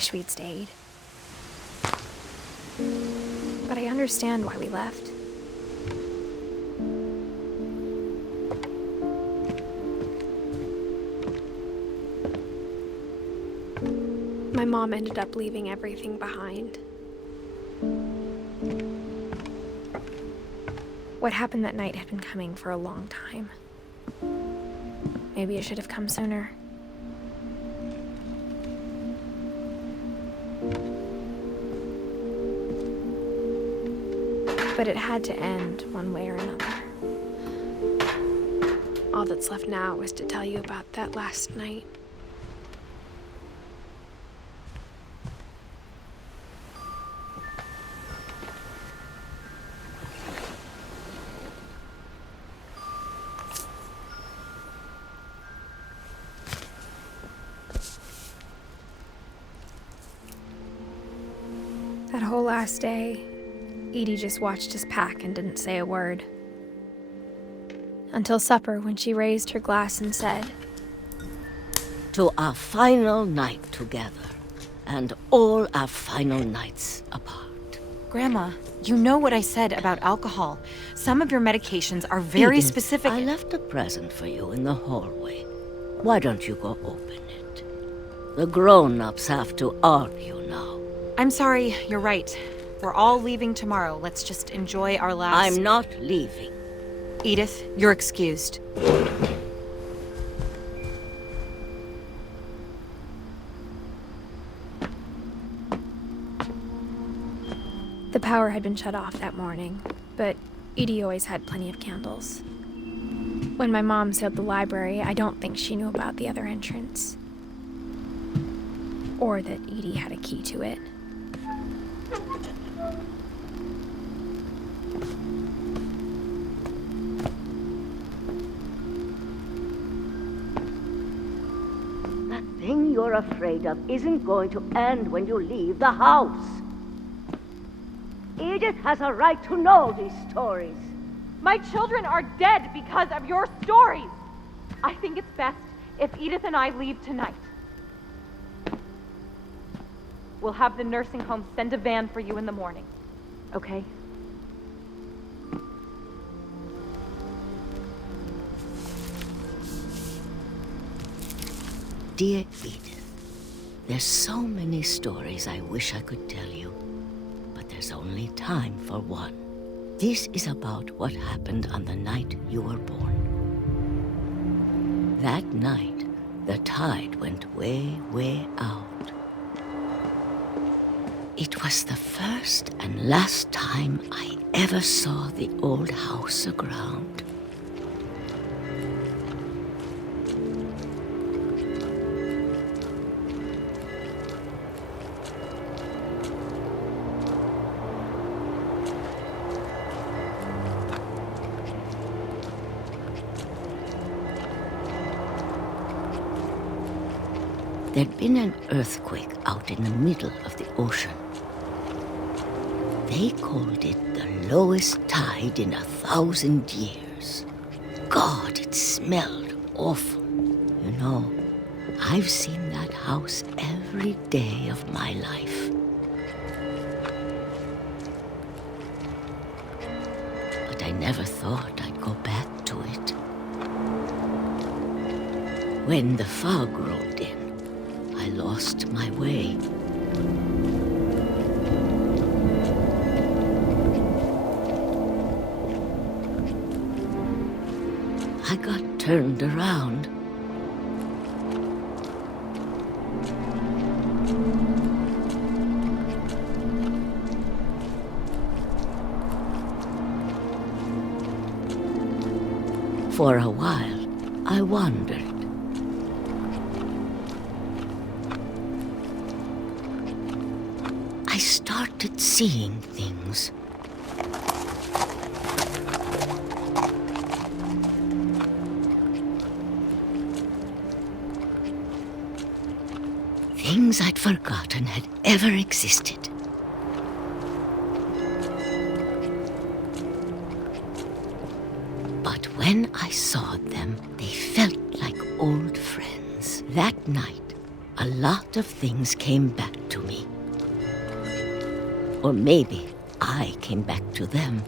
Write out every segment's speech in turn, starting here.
wish we'd stayed. But I understand why we left. My mom ended up leaving everything behind. What happened that night had been coming for a long time. Maybe it should have come sooner. But it had to end one way or another. All that's left now is to tell you about that last night. That whole last day, Edie just watched us pack and didn't say a word. Until supper, when she raised her glass and said, "To our final night together, and all our final nights apart." Grandma, you know what I said about alcohol. Some of your medications are very Edith, specific. I left a present for you in the hallway. Why don't you go open it? The grown-ups have to argue now. I'm sorry, you're right. We're all leaving tomorrow. Let's just enjoy our last... I'm not leaving. Edith, you're excused. the power had been shut off that morning, but Edie always had plenty of candles. When my mom sealed the library, I don't think she knew about the other entrance. Or that Edie had a key to it. That thing you're afraid of isn't going to end when you leave the house. Edith has a right to know these stories. My children are dead because of your stories. I think it's best if Edith and I leave tonight. We'll have the nursing home send a van for you in the morning, okay? Dear Edith, there's so many stories I wish I could tell you, but there's only time for one. This is about what happened on the night you were born. That night, the tide went way, way out. It was the first and last time I ever saw the old house aground. There'd been an earthquake out in the middle of the ocean. They called it the lowest tide in 1,000 years. God, it smelled awful. You know, I've seen that house every day of my life. But I never thought I'd go back to it. When the fog rolled in, I lost my way. I got turned around. For a while, I wandered. I started seeing things. Things I'd forgotten had ever existed. But when I saw them, they felt like old friends. That night, a lot of things came back to me. Or maybe I came back to them.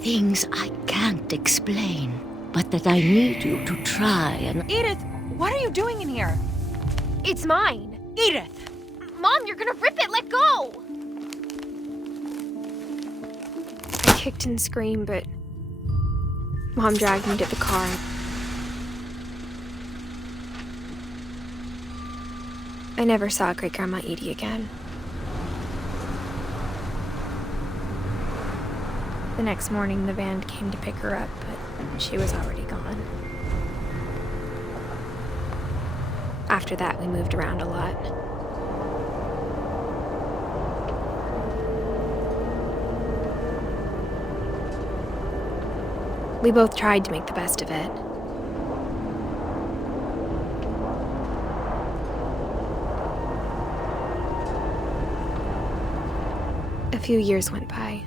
Things I can't explain, but that I need you to try and... Edith, what are you doing in here? It's mine! Edith! Mom, you're gonna rip it! Let go! I kicked and screamed, but Mom dragged me to the car. I never saw Great-Grandma Edie again. The next morning, the van came to pick her up, but she was already gone. After that, we moved around a lot. We both tried to make the best of it. A few years went by.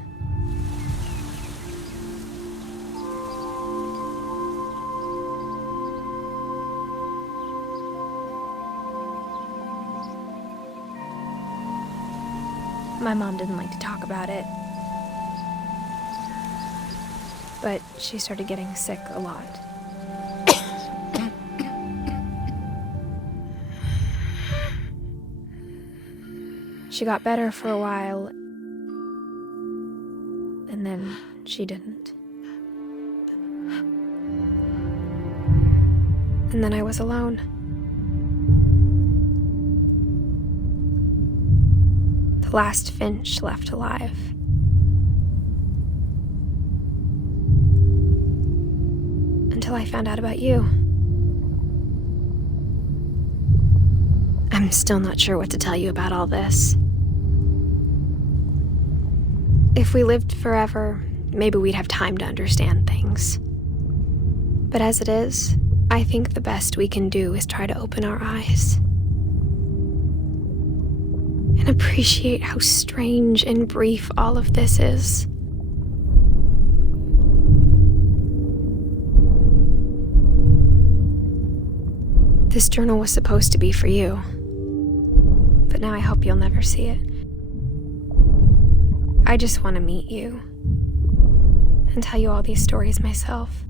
My mom didn't like to talk about it, but she started getting sick a lot. She got better for a while, and then she didn't. And then I was alone. The last Finch left alive. Until I found out about you. I'm still not sure what to tell you about all this. If we lived forever, maybe we'd have time to understand things. But as it is, I think the best we can do is try to open our eyes. And appreciate how strange and brief all of this is. This journal was supposed to be for you, but now I hope you'll never see it. I just want to meet you and tell you all these stories myself.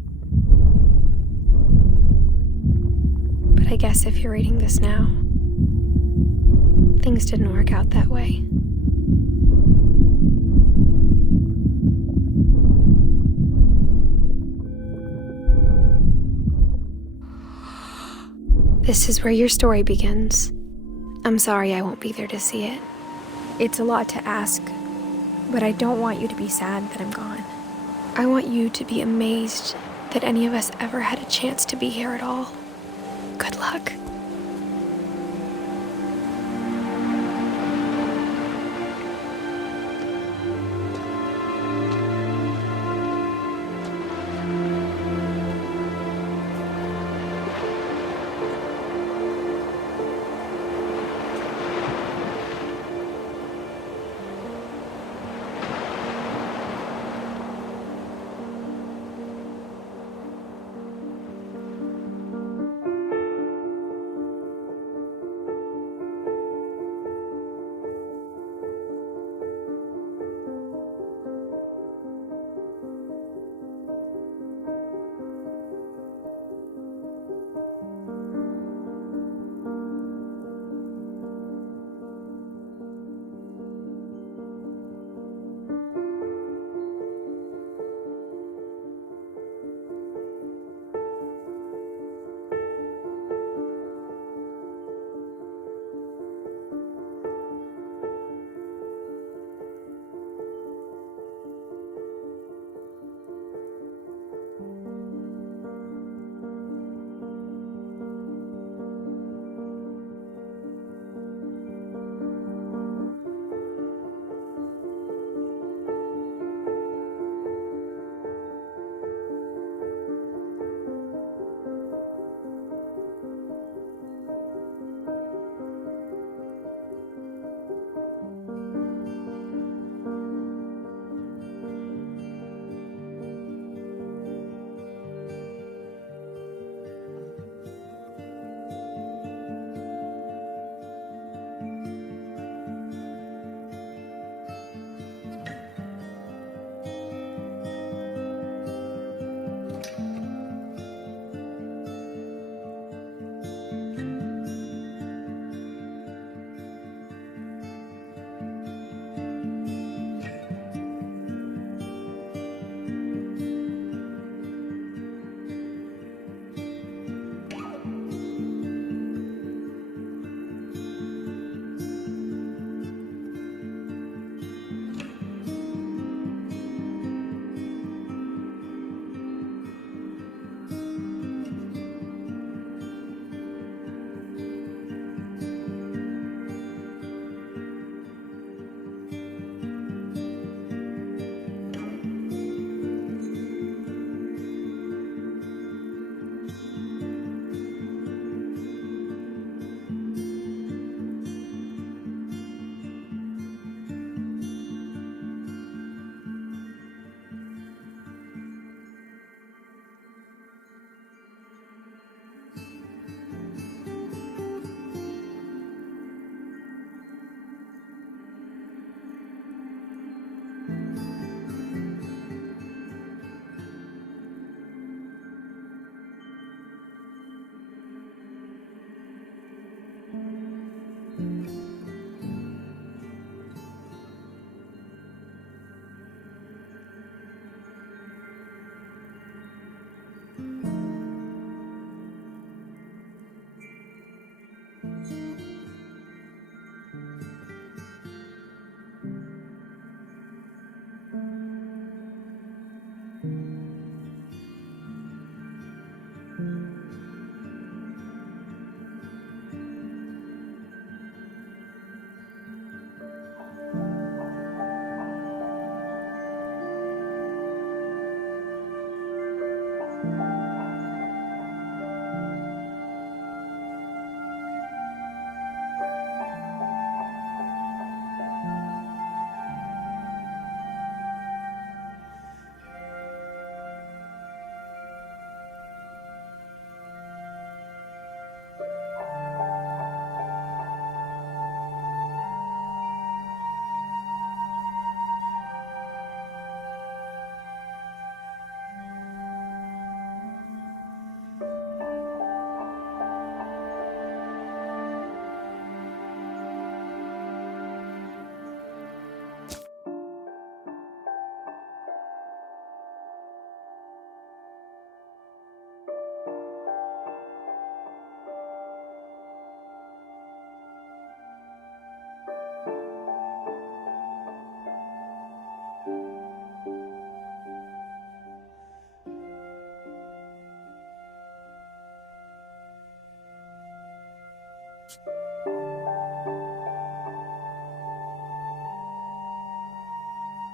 But I guess if you're reading this now, things didn't work out that way. This is where your story begins. I'm sorry I won't be there to see it. It's a lot to ask, but I don't want you to be sad that I'm gone. I want you to be amazed that any of us ever had a chance to be here at all. Good luck.